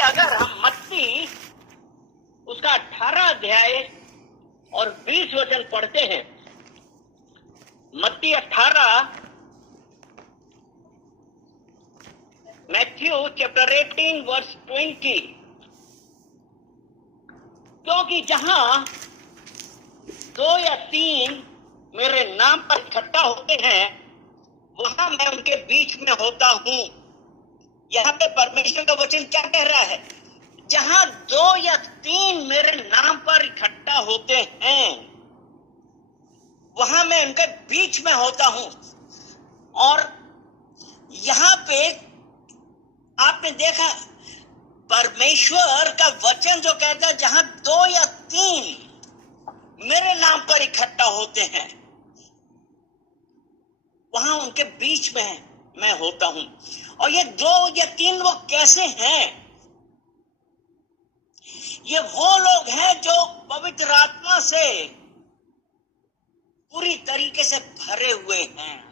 अगर हम मत्ती उसका 18 अध्याय और 20 वचन पढ़ते हैं, मत्ती 18, मैथ्यू चैप्टर 18 वर्स 20, क्योंकि जहां 2 या 3 मेरे नाम पर इकट्ठा होते हैं वहां मैं उनके बीच में होता हूं। यहां पे परमेश्वर का वचन क्या कह रहा है? जहां 2 या 3 मेरे नाम पर इकट्ठा होते हैं वहां मैं उनके बीच में होता हूं। और यहां पे आपने देखा परमेश्वर का वचन जो कहता है जहां 2 या 3 मेरे नाम पर इकट्ठा होते हैं वहां उनके बीच में मैं होता हूं। और ये 2 या 3 लोग कैसे हैं? ये वो लोग हैं जो पवित्र आत्मा से पूरी तरीके से भरे हुए हैं,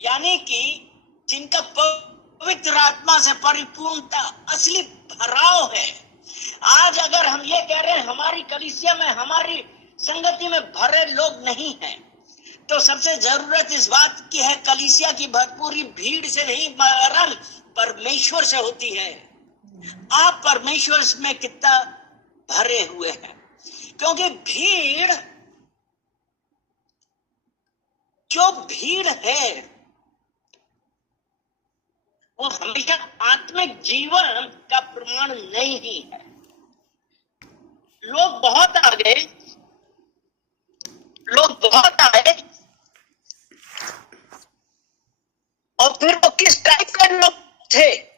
यानी कि जिनका पवित्र आत्मा से परिपूर्णता असली भराव है। आज अगर हम ये कह रहे हैं हमारी कलीसिया में, हमारी संगति में भरे लोग नहीं हैं, तो सबसे जरूरत इस बात की है कलीसिया की भरपूरी भीड़ से नहीं वरन परमेश्वर से होती है। आप परमेश्वर में कितना भरे हुए हैं? क्योंकि भीड़, जो भीड़ है वो हमेशा आत्मिक जीवन का प्रमाण नहीं है। लोग बहुत आ गए, लोग बहुत आए, और फिर वो किस टाइप के लोग थे?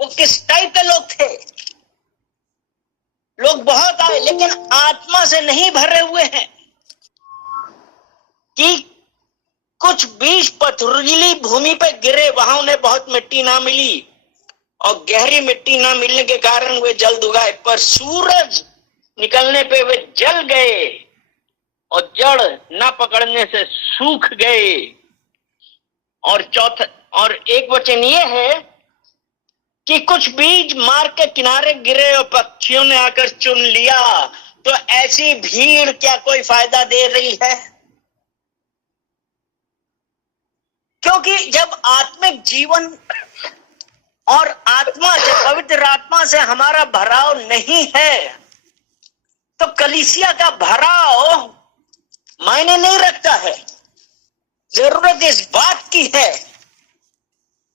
वो किस टाइप के लोग थे? लोग बहुत आए लेकिन आत्मा से नहीं भरे हुए हैं। कि कुछ बीज पथरीली भूमि पे गिरे, वहां उन्हें बहुत मिट्टी ना मिली और गहरी मिट्टी ना मिलने के कारण वे जल्द उगाए, पर सूरज निकलने पे वे जल गए और जड़ न पकड़ने से सूख गए। और एक वचन ये है कि कुछ बीज मार्ग के किनारे गिरे और पक्षियों ने आकर चुन लिया। तो ऐसी भीड़ क्या कोई फायदा दे रही है? क्योंकि जब आत्मिक जीवन और आत्मा से, पवित्र आत्मा से हमारा भराव नहीं है तो कलीसिया का भराव मायने नहीं रखता है। जरूरत इस बात की है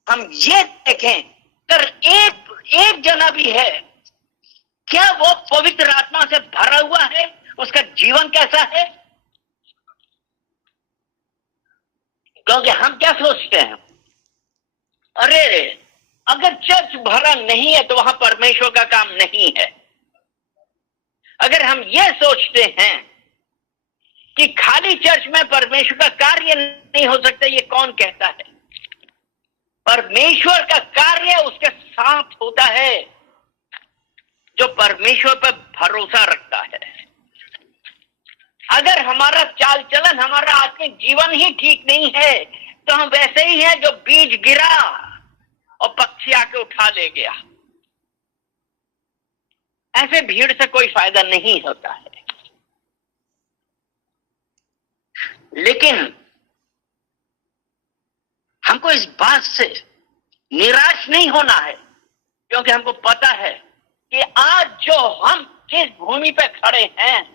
हम ये देखें, अगर एक जना भी है, क्या वो पवित्र आत्मा से भरा हुआ है? उसका जीवन कैसा है? क्योंकि हम क्या सोचते हैं, अरे अगर चर्च भरा नहीं है तो वहां परमेश्वर का काम नहीं है। अगर हम ये सोचते हैं कि खाली चर्च में परमेश्वर का कार्य नहीं हो सकता, ये कौन कहता है? परमेश्वर का कार्य उसके साथ होता है जो परमेश्वर पर भरोसा रखता है। अगर हमारा चाल चलन, हमारा आत्मिक जीवन ही ठीक नहीं है तो हम वैसे ही हैं जो बीज गिरा और पक्षी आके उठा ले गया। ऐसे भीड़ से कोई फायदा नहीं होता है। लेकिन हमको इस बात से निराश नहीं होना है, क्योंकि हमको पता है कि आज जो हम जिस भूमि पे खड़े हैं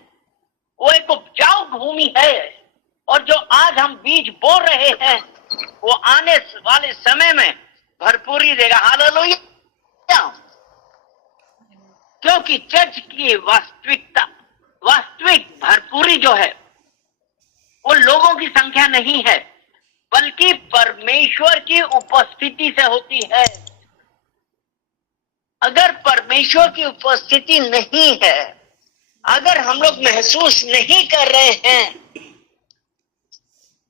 वो एक उपजाऊ भूमि है, और जो आज हम बीज बो रहे हैं वो आने वाले समय में भरपूरी देगा। हालेलुया। क्योंकि चर्च की वास्तविक भरपूरी जो है वो लोगों की संख्या नहीं है, बल्कि परमेश्वर की उपस्थिति से होती है। अगर परमेश्वर की उपस्थिति नहीं है, अगर हम लोग महसूस नहीं कर रहे हैं,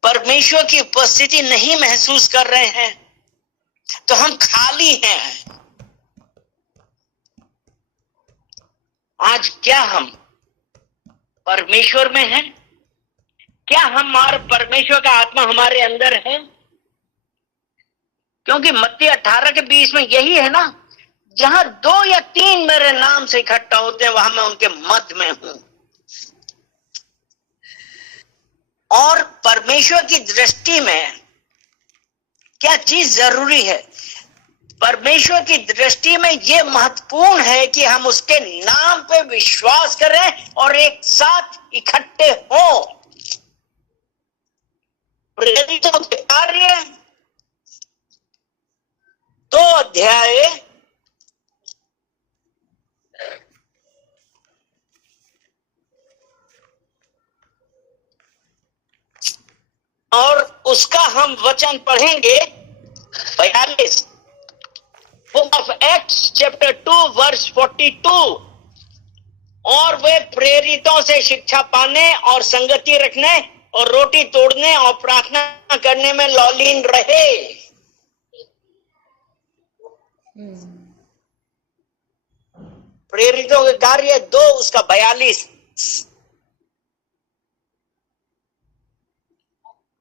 परमेश्वर की उपस्थिति नहीं महसूस कर रहे हैं, तो हम खाली हैं। आज क्या हम परमेश्वर में हैं? क्या हमारे परमेश्वर का आत्मा हमारे अंदर है? क्योंकि मत्ती 18:20 में यही है ना, जहां 2 या 3 मेरे नाम से इकट्ठा होते हैं वहां मैं उनके मध्य में हूं। और परमेश्वर की दृष्टि में क्या चीज जरूरी है? परमेश्वर की दृष्टि में यह महत्वपूर्ण है कि हम उसके नाम पे विश्वास करें और एक साथ इकट्ठे हों। प्रेरितों के कार्य 2 अध्याय और उसका हम वचन पढ़ेंगे 42, book of Acts chapter 2 verse 42। और वे प्रेरितों से शिक्षा पाने और संगति रखने और रोटी तोड़ने और प्रार्थना करने में लौलीन रहे। प्रेरितों के कार्य 2 उसका 42।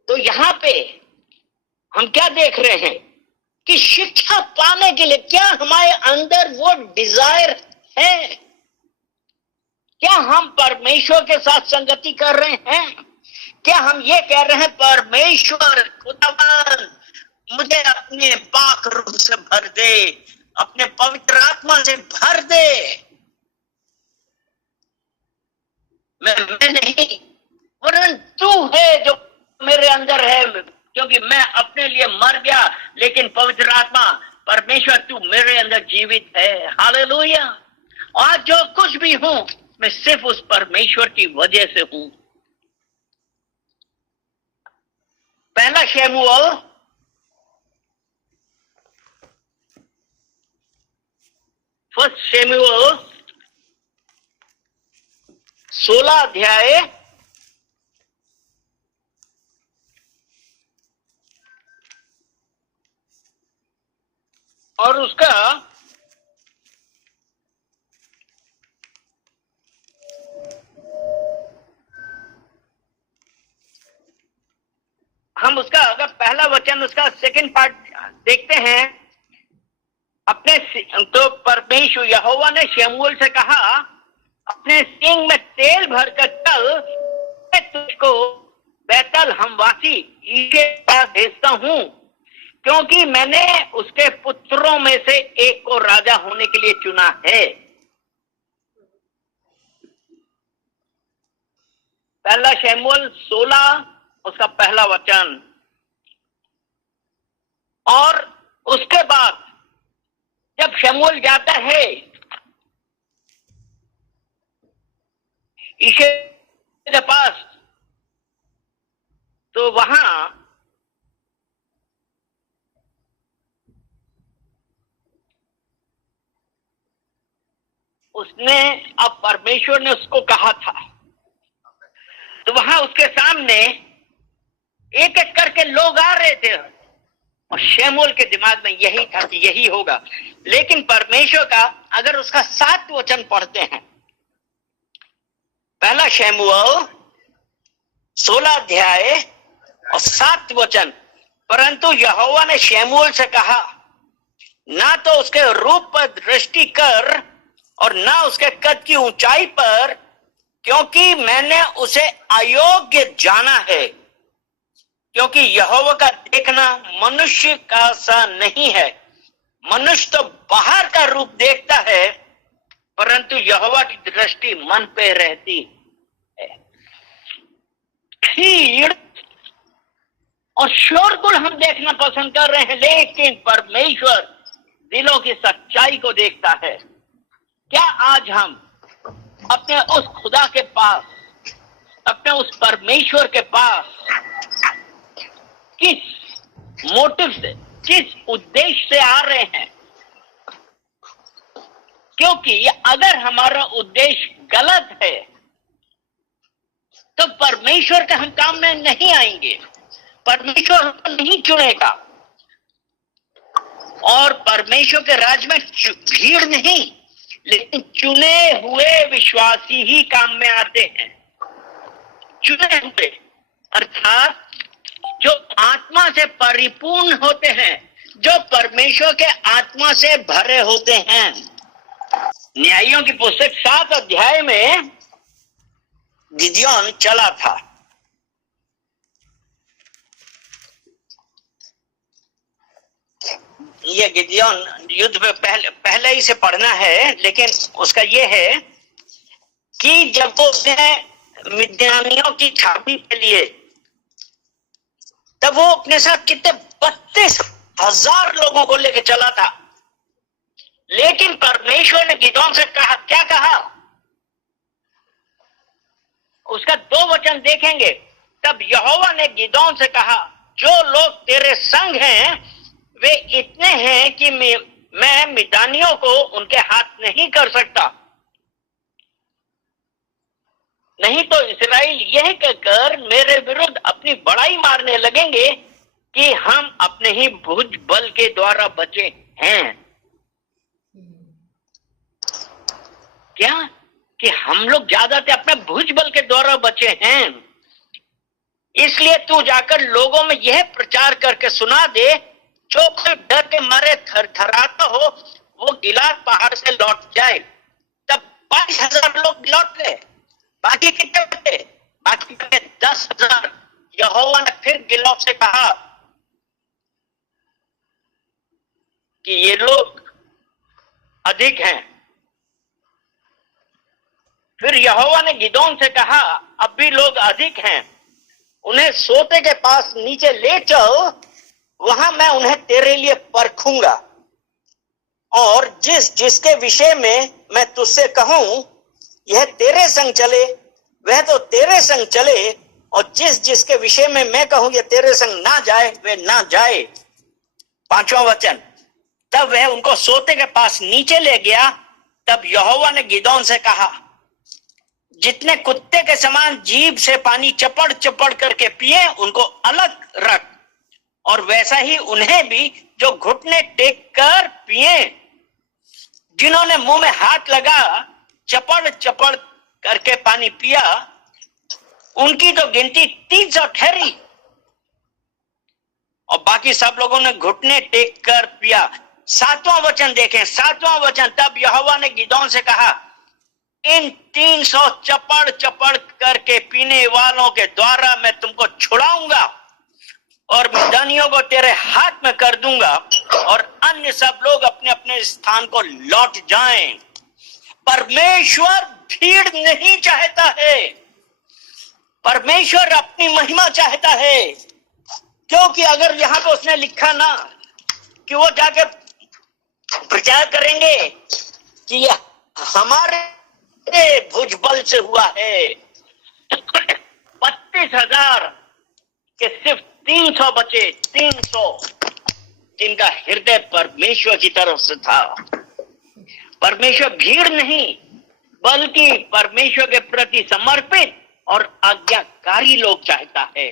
तो यहां पे हम क्या देख रहे हैं कि शिक्षा पाने के लिए क्या हमारे अंदर वो डिजायर है? क्या हम परमेश्वर के साथ संगति कर रहे हैं? क्या हम ये कह रहे हैं, परमेश्वर खुदावन मुझे अपने पाक रूह से भर दे, अपने पवित्र आत्मा से भर दे। मैं नहीं, वरन तू है जो मेरे अंदर है, क्योंकि मैं अपने लिए मर गया, लेकिन पवित्र आत्मा परमेश्वर तू मेरे अंदर जीवित है। हालेलुया। आज जो कुछ भी हूं मैं सिर्फ उस परमेश्वर की वजह से हूं। पहला शमूएल 16 अध्याय और उसका 2 पार्ट देखते हैं। अपने तो परमेश्वर यहोवा ने शमूएल से कहा, अपने सींग में तेल भरकर चल, मैं तुझको बैतल हमवासी ईशे का भेजता हूं, क्योंकि मैंने उसके पुत्रों में से एक को राजा होने के लिए चुना है। पहला शमूएल 16 उसका पहला वचन। और उसके बाद जब शमूएल जाता है ईशे के पास, तो वहां उसने, अब परमेश्वर ने उसको कहा था, तो वहां उसके सामने एक एक करके लोग आ रहे थे और शमूएल के दिमाग में यही था कि यही होगा। लेकिन परमेश्वर का, अगर उसका 7 वचन पढ़ते हैं, पहला शमूएल 16 अध्याय और 7 वचन, परंतु यहोवा ने शमूएल से कहा, ना तो उसके रूप पर दृष्टि कर और ना उसके कद की ऊंचाई पर, क्योंकि मैंने उसे अयोग्य जाना है। क्योंकि यहोवा का देखना मनुष्य का सा नहीं है। मनुष्य तो बाहर का रूप देखता है, परंतु यहोवा की दृष्टि मन पे रहती है। भीड़ और शोरगुल हम देखना पसंद कर रहे हैं, लेकिन परमेश्वर दिलों की सच्चाई को देखता है। क्या आज हम अपने उस खुदा के पास, अपने उस परमेश्वर के पास किस मोटिव से, किस उद्देश्य से आ रहे हैं? क्योंकि अगर हमारा उद्देश्य गलत है तो परमेश्वर के हम काम में नहीं आएंगे, परमेश्वर हमको नहीं चुनेगा। और परमेश्वर के राज्य में भीड़ नहीं, लेकिन चुने हुए विश्वासी ही काम में आते हैं। चुने हुए अर्थात जो आत्मा से परिपूर्ण होते हैं, जो परमेश्वर के आत्मा से भरे होते हैं। न्यायियों की पुस्तक 7 अध्याय में गिदोन चला था। ये गिदोन युद्ध में पहले ही से पढ़ना है, लेकिन उसका ये है कि जब वो अपने मिद्यानियों की छावनी के लिए, तब वो अपने साथ कितने 32,000 लोगों को लेकर चला था। लेकिन परमेश्वर ने गिदोन से कहा, क्या कहा? उसका 2 वचन देखेंगे। तब यहोवा ने गिदोन से कहा, जो लोग तेरे संग हैं वे इतने हैं कि मैं मिद्यानियों को उनके हाथ नहीं कर सकता। नहीं तो इस्राएल यह कहकर मेरे विरुद्ध अपनी बड़ाई मारने लगेंगे कि हम अपने ही भुज बल के द्वारा बचे हैं। क्या कि हम लोग ज्यादातर अपने भुज बल के द्वारा बचे हैं। इसलिए तू जाकर लोगों में यह प्रचार करके सुना दे, जो कोई डर के मारे थरथराता हो वो गिलाद पहाड़ से लौट जाए। तब 22,000 लोग लौट गए। बाकी कितने बचे? बाकी बचे 10,000। यहोवा ने फिर गिदोन से कहा कि ये लोग अधिक हैं। फिर यहोवा ने गिदोन से कहा, अब भी लोग अधिक हैं, उन्हें सोते के पास नीचे ले चल, वहां मैं उन्हें तेरे लिए परखूंगा, और जिसके विषय में मैं तुझसे कहूं यह तेरे संग चले वह तो तेरे संग चले, और जिसके विषय में मैं कहूं यह तेरे संग ना जाए वे ना जाए। 5वां वचन, तब वह उनको सोते के पास नीचे ले गया। तब यहोवा ने गिदोन से कहा, जितने कुत्ते के समान जीभ से पानी चपड़ चपड़ करके पिए उनको अलग रख, और वैसा ही उन्हें भी जो घुटने टेक कर पिए। जिन्होंने मुंह में हाथ लगा चपड़ चपड़ करके पानी पिया, उनकी तो गिनती 300 ठहरी, और बाकी सब लोगों ने घुटने टेक कर पिया। 7वां वचन देखें, 7वां वचन, तब यहोवा ने गिदोन से कहा, इन 300 चपड़ चपड़ करके पीने वालों के द्वारा मैं तुमको छुड़ाऊंगा और मिद्यानियों को तेरे हाथ में कर दूंगा, और अन्य सब लोग अपने अपने स्थान को लौट जाएं। परमेश्वर भीड़ नहीं चाहता है, परमेश्वर अपनी महिमा चाहता है। क्योंकि अगर यहां पे उसने लिखा ना कि वो जाके प्रचार करेंगे कि यह हमारे भुजबल से हुआ है, 32,000 के सिर्फ 300 बचे, 300 जिनका हृदय परमेश्वर की तरफ से था। परमेश्वर भीड़ नहीं बल्कि परमेश्वर के प्रति समर्पित और आज्ञाकारी लोग चाहता है।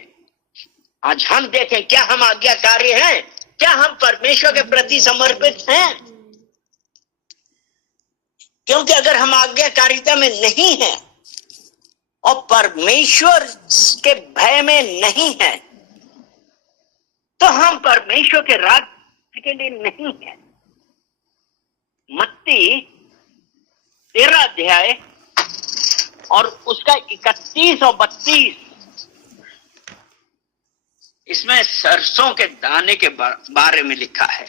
आज हम देखें, क्या हम आज्ञाकारी हैं? क्या हम परमेश्वर के प्रति समर्पित हैं? क्योंकि अगर हम आज्ञाकारिता में नहीं हैं और परमेश्वर के भय में नहीं हैं, तो हम परमेश्वर के राज्य के लिए नहीं हैं। मत्ती 13 अध्याय और उसका 31 और 32, इसमें सरसों के दाने के बारे में लिखा है।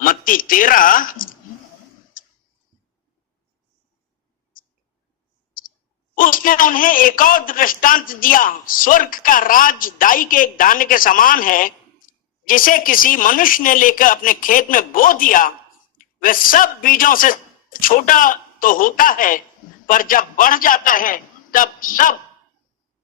मत्ती 13 उसने उन्हें एक और दृष्टांत दिया। स्वर्ग का राज दाई के एक दाने के समान है, जिसे किसी मनुष्य ने लेकर अपने खेत में बो दिया। वह सब बीजों से छोटा तो होता है, पर जब बढ़ जाता है तब सब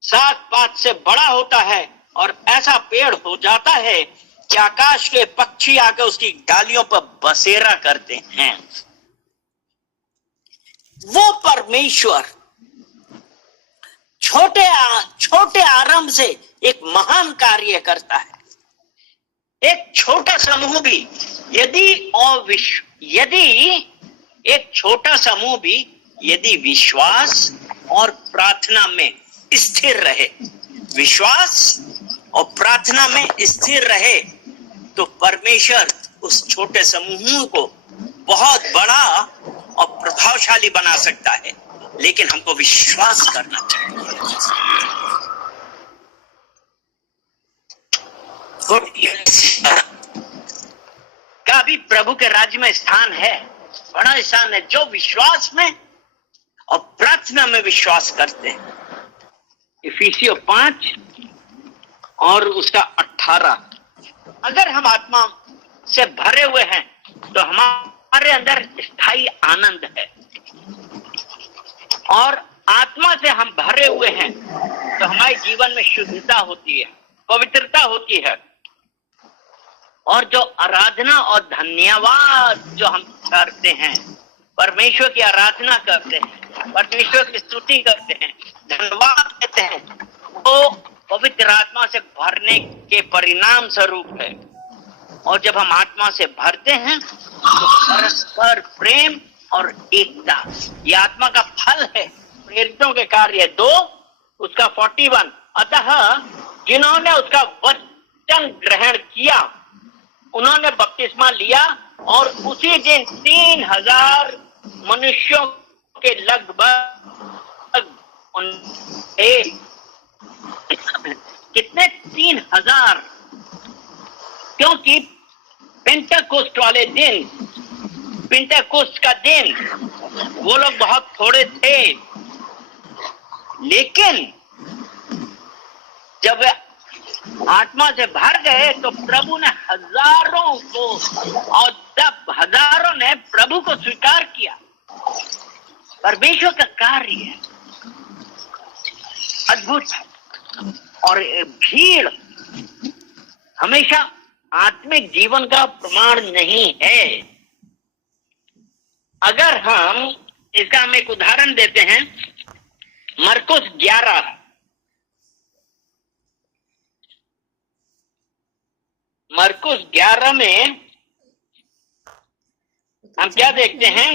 साग पात से बड़ा होता है, और ऐसा पेड़ हो जाता है कि आकाश के पक्षी आकर उसकी डालियों पर बसेरा करते हैं। वो परमेश्वर छोटे आरंभ से एक महान कार्य करता है। एक छोटा समूह भी यदि विश्वास और प्रार्थना में स्थिर रहे, विश्वास और प्रार्थना में स्थिर रहे तो परमेश्वर उस छोटे समूह को बहुत बड़ा और प्रभावशाली बना सकता है। लेकिन हमको विश्वास करना चाहिए। का भी प्रभु के राज्य में स्थान है, बड़ा स्थान है, जो विश्वास में और प्रार्थना में विश्वास करते हैं। इफिसियों 5 और उसका 18। अगर हम आत्मा से भरे हुए हैं तो हमारे अंदर स्थायी आनंद है, और आत्मा से हम भरे हुए हैं तो हमारे जीवन में शुद्धता होती है, पवित्रता होती है, और जो आराधना और धन्यवाद जो हम करते हैं, परमेश्वर की आराधना करते हैं, परमेश्वर की स्तुति करते हैं, धन्यवाद देते हैं, वो पवित्र आत्मा से भरने के परिणाम स्वरूप है। और जब हम आत्मा से भरते हैं तो परस्पर प्रेम और एकता, ये आत्मा का फल है। प्रेरितों के कार्य 2 उसका 41। अतः जिन्होंने उसका वचन ग्रहण किया उन्होंने बपतिस्मा लिया, और उसी दिन 3000 मनुष्यों के लगभग कितने 3000, क्योंकि पेंटेकोस्ट वाले दिन, पेंटेकोस्ट का दिन वो लोग बहुत थोड़े थे, लेकिन जब आत्मा से भर गए तो प्रभु ने हजारों को, और तब हजारों ने प्रभु को स्वीकार किया। परमेश्वर का कार्य है, अद्भुत है। और भीड़ हमेशा आत्मिक जीवन का प्रमाण नहीं है। अगर हम एक उदाहरण देते हैं, मरकुस 11 में हम क्या देखते हैं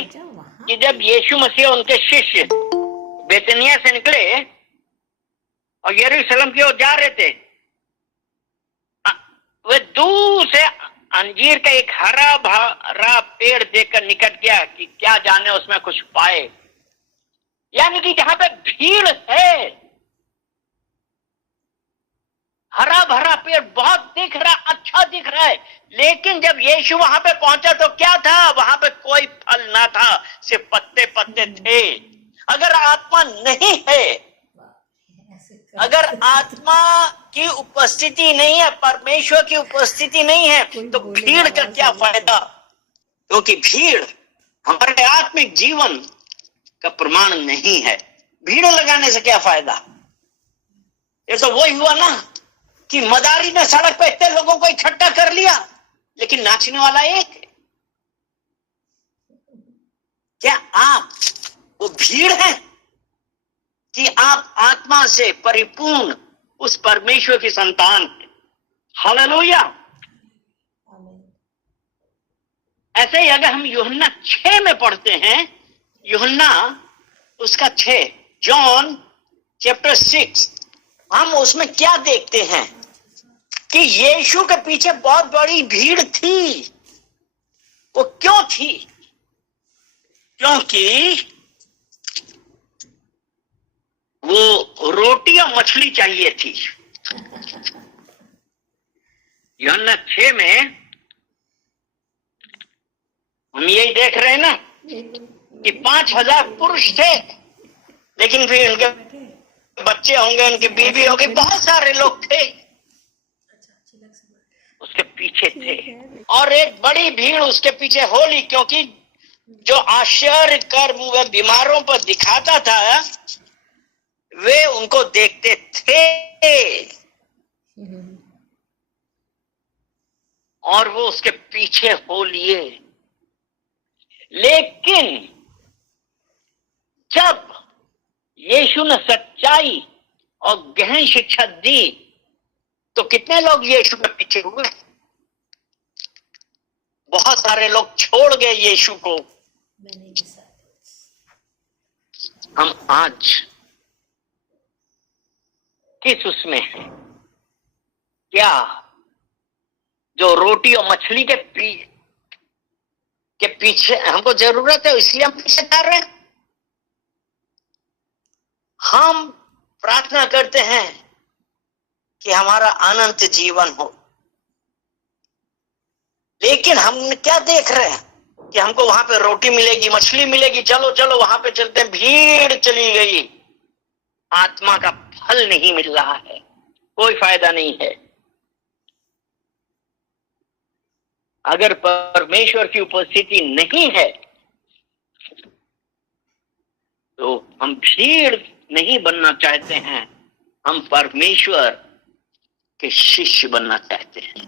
कि जब यीशु मसीह उनके शिष्य बेतनिया से निकले और यरूशलेम की ओर जा रहे थे, वे दूर से अंजीर का एक हरा भरा पेड़ देखकर निकट गया कि क्या जाने उसमें कुछ पाए। यानी कि जहां पे भीड़ है, हरा भरा पेड़ बहुत दिख रहा, अच्छा दिख रहा है, लेकिन जब यीशु वहां पे पहुंचा तो क्या था? वहां पे कोई फल ना था, सिर्फ पत्ते पत्ते थे। अगर आत्मा नहीं है, अगर आत्मा की उपस्थिति नहीं है, परमेश्वर की उपस्थिति नहीं है, तो भीड़ का क्या फायदा? क्योंकि भीड़ हमारे आत्मिक जीवन का प्रमाण नहीं है। भीड़ लगाने से क्या फायदा? ये तो वही हुआ ना कि मदारी ने सड़क पे इतने लोगों को इकट्ठा कर लिया, लेकिन नाचने वाला एक है। क्या आप वो भीड़ है कि आप आत्मा से परिपूर्ण उस परमेश्वर की संतान हैं? हालेलुया। ऐसे ही अगर हम यूहन्ना 6 में पढ़ते हैं, यूहन्ना उसका 6, जॉन चैप्टर 6, हम उसमें क्या देखते हैं कि यीशु के पीछे बहुत बड़ी भीड़ थी। वो क्यों थी? क्योंकि वो रोटी और मछली चाहिए थी। यूहन्ना 6 में हम यही देख रहे हैं ना कि 5000 पुरुष थे, लेकिन फिर उनके बच्चे होंगे, उनकी बीवी होगी, बहुत सारे लोग थे उसके पीछे थे। और एक बड़ी भीड़ उसके पीछे हो ली, क्योंकि जो आश्चर्य कर्म वह बीमारों पर दिखाता था वे उनको देखते थे, और वो उसके पीछे हो लिए। लेकिन जब यीशु ने सच्चाई और गहन शिक्षा दी तो कितने लोग यीशु के पीछे हुए? बहुत सारे लोग छोड़ गए यीशु को। हम आज किस उसमें हैं? क्या जो रोटी और मछली के पीछे हमको जरूरत है, इसलिए हम पीछे जा रहे हैं? हम प्रार्थना करते हैं कि हमारा अनंत जीवन हो, लेकिन हम क्या देख रहे हैं कि हमको वहां पे रोटी मिलेगी, मछली मिलेगी, चलो चलो वहां पे चलते हैं, भीड़ चली गई, आत्मा का फल नहीं मिल रहा है, कोई फायदा नहीं है। अगर परमेश्वर की उपस्थिति नहीं है तो हम भीड़ नहीं बनना चाहते हैं, हम परमेश्वर के शिष्य बनना चाहते हैं।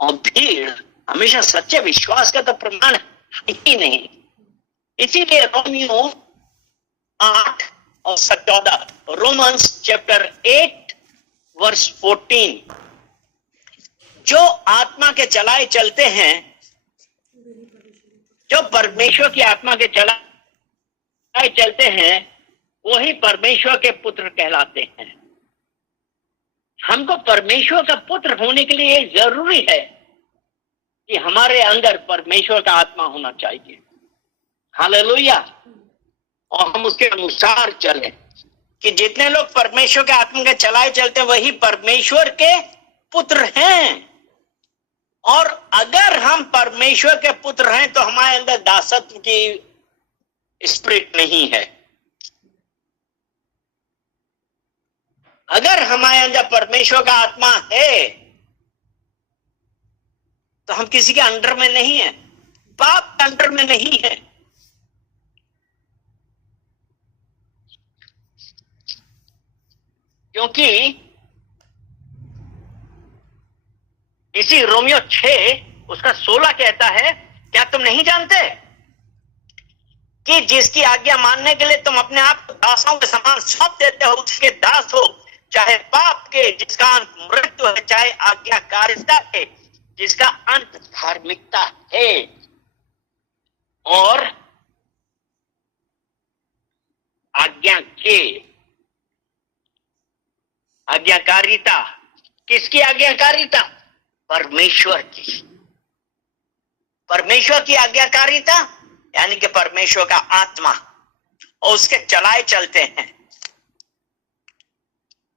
और भीड़ हमेशा सच्चे विश्वास का तो प्रमाण ही नहीं। इसीलिए रोमियो 8 और 14, रोमन्स चैप्टर 8 वर्स 14, जो आत्मा के चलाए चलते हैं, जो परमेश्वर की आत्मा के चलाए चलते हैं, वही परमेश्वर के पुत्र कहलाते हैं। हमको परमेश्वर का पुत्र होने के लिए जरूरी है कि हमारे अंदर परमेश्वर का आत्मा होना चाहिए। हालेलुया। और हम उसके अनुसार चलें कि जितने लोग परमेश्वर के आत्मा के चलाए चलते हैं वही परमेश्वर के पुत्र हैं। और अगर हम परमेश्वर के पुत्र हैं तो हमारे अंदर दासत्व की स्पिरिट नहीं है। अगर हमारे अंदर परमेश्वर का आत्मा है तो हम किसी के अंडर में नहीं है, पाप के अंडर में नहीं है। क्योंकि इसी रोमियो 6 उसका 16 कहता है, क्या तुम नहीं जानते कि जिसकी आज्ञा मानने के लिए तुम अपने आप को दासों के समान सौंप देते हो, उसके दास हो, चाहे पाप के जिसका अंत मृत्यु है, चाहे आज्ञाकारिता के जिसका अंत धार्मिकता है। और आज्ञा के आज्ञाकारिता, किसकी आज्ञाकारिता? परमेश्वर की। परमेश्वर की आज्ञाकारिता यानी कि परमेश्वर का आत्मा, और उसके चलाए चलते हैं।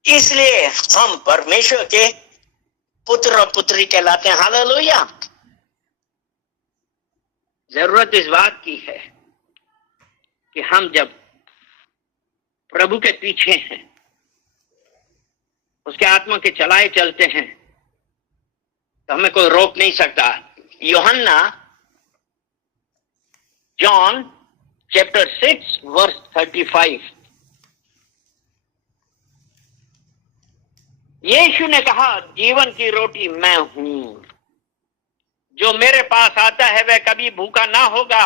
इसलिए हम परमेश्वर के पुत्र और पुत्री कहलाते हैं। हालेलुया। जरूरत इस बात की है कि हम जब प्रभु के पीछे हैं, उसके आत्मा के चलाए चलते हैं, तो हमें कोई रोक नहीं सकता। यूहन्ना जॉन चैप्टर 6 वर्स 35, यीशु ने कहा, जीवन की रोटी मैं हूं, जो मेरे पास आता है वह कभी भूखा ना होगा,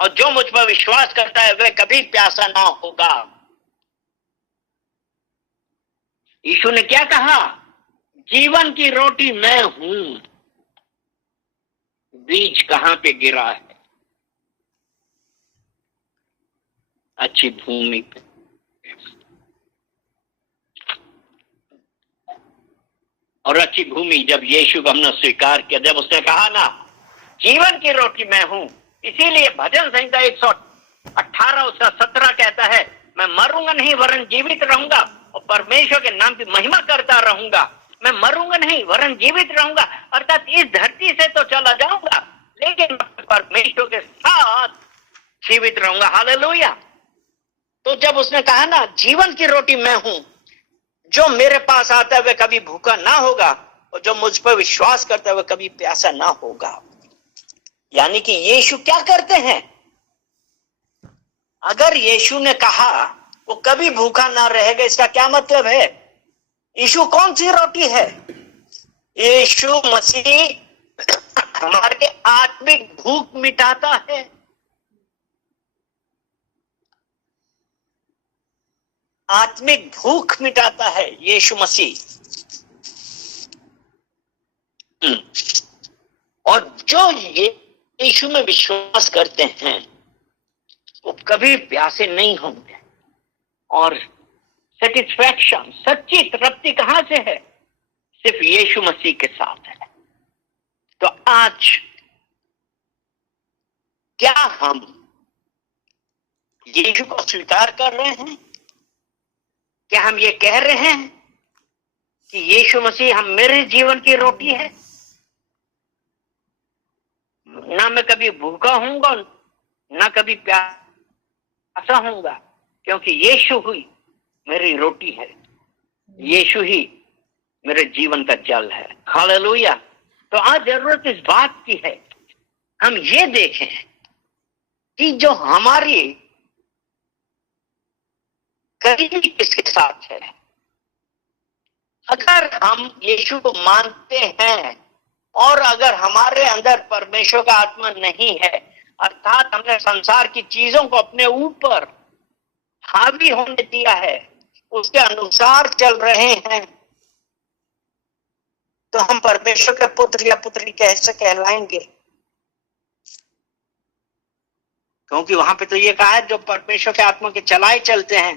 और जो मुझ पर विश्वास करता है वह कभी प्यासा ना होगा। यीशु ने क्या कहा? जीवन की रोटी मैं हूं। बीज कहां पे गिरा है? अच्छी भूमि पे। और अच्छी भूमि जब यीशु को हमने स्वीकार किया, जब उसने कहा ना जीवन की रोटी मैं हूं, इसीलिए भजन संहिता 118 उसका 17 कहता है, मैं मरूंगा नहीं वरन जीवित रहूंगा और परमेश्वर के नाम की महिमा करता रहूंगा। मैं मरूंगा नहीं वरन जीवित रहूंगा, अर्थात इस धरती से तो चला जाऊंगा लेकिन परमेश्वर के साथ जीवित रहूंगा। हालेलुया। तो जब उसने कहा ना जीवन की रोटी मैं हूं, जो मेरे पास आता है वह कभी भूखा ना होगा, और जो मुझ पर विश्वास करता है वह कभी प्यासा ना होगा। यानी कि यीशु क्या करते हैं? अगर यीशु ने कहा वो कभी भूखा ना रहेगा, इसका क्या मतलब है? यीशु कौन सी रोटी है? यीशु मसीह हमारे आत्मिक भूख मिटाता है। आत्मिक भूख मिटाता है यीशु मसीह। और जो यीशु में विश्वास करते हैं वो कभी प्यासे नहीं होंगे। और सेटिस्फैक्शन, सच्ची तृप्ति कहां से है? सिर्फ यीशु मसीह के साथ है। तो आज क्या हम यीशु को स्वीकार कर रहे हैं? क्या हम ये कह रहे हैं कि यीशु मसीह हम मेरे जीवन की रोटी है? ना मैं कभी भूखा हूंगा, ना कभी प्यासा हूंगा, क्योंकि यीशु ही मेरी रोटी है, यीशु ही मेरे जीवन का जल है। हालेलुया। तो आज जरूरत इस बात की है हम ये देखें कि जो हमारी करीबी किसके साथ है। अगर हम यीशु को मानते हैं और अगर हमारे अंदर परमेश्वर का आत्मा नहीं है, अर्थात हमने संसार की चीजों को अपने ऊपर हावी होने दिया है, उसके अनुसार चल रहे हैं, तो हम परमेश्वर के पुत्र या पुत्री कैसे कहलाएंगे? क्योंकि वहां पे तो ये कहा है जो परमेश्वर के आत्मा के चलाए चलते हैं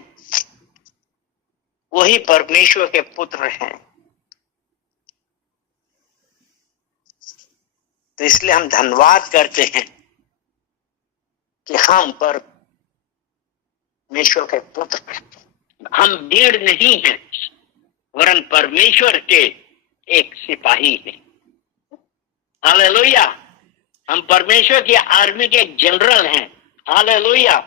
वही परमेश्वर के पुत्र हैं। तो इसलिए हम धन्यवाद करते हैं कि हम परमेश्वर के पुत्र हैं। हम भीड़ नहीं हैं, वरन परमेश्वर के एक सिपाही हैं। हालेलुया। हम परमेश्वर की आर्मी के एक जनरल हैं। हालेलुया।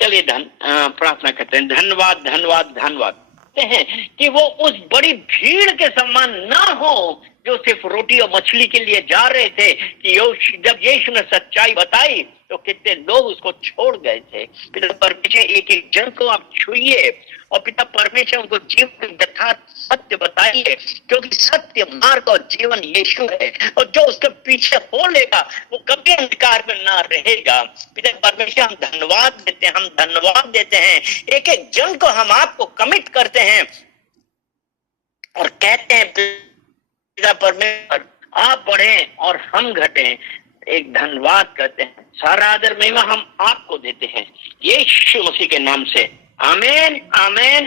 चलिए प्रार्थना करते हैं। धन्यवाद धन्यवाद धन्यवाद हैं कि वो उस बड़ी भीड़ के समान ना हो जो सिर्फ रोटी और मछली के लिए जा रहे थे कि जब यीशु ने सच्चाई बताई तो कितने लोग उसको छोड़ गए थे। पिता परमेश्वर एक एक जन को आप छुइए और पिता परमेश्वर उनको जीवन यथार्थ सत्य बताइए, क्योंकि सत्य मार्ग और जीवन यीशु है और जो उसके पीछे हो लेगा वो कभी अंधकार में ना रहेगा। पिता परमेश्वर हम धन्यवाद देते हैं, हम धन्यवाद देते हैं। एक एक जन को हम आपको कमिट करते हैं और कहते हैं पिता परमेश्वर आप बढ़ें और हम घटें। एक धन्यवाद करते हैं, सारा आदर महिमा हम आपको देते हैं यीशु मसीह के नाम से। आमीन आमीन।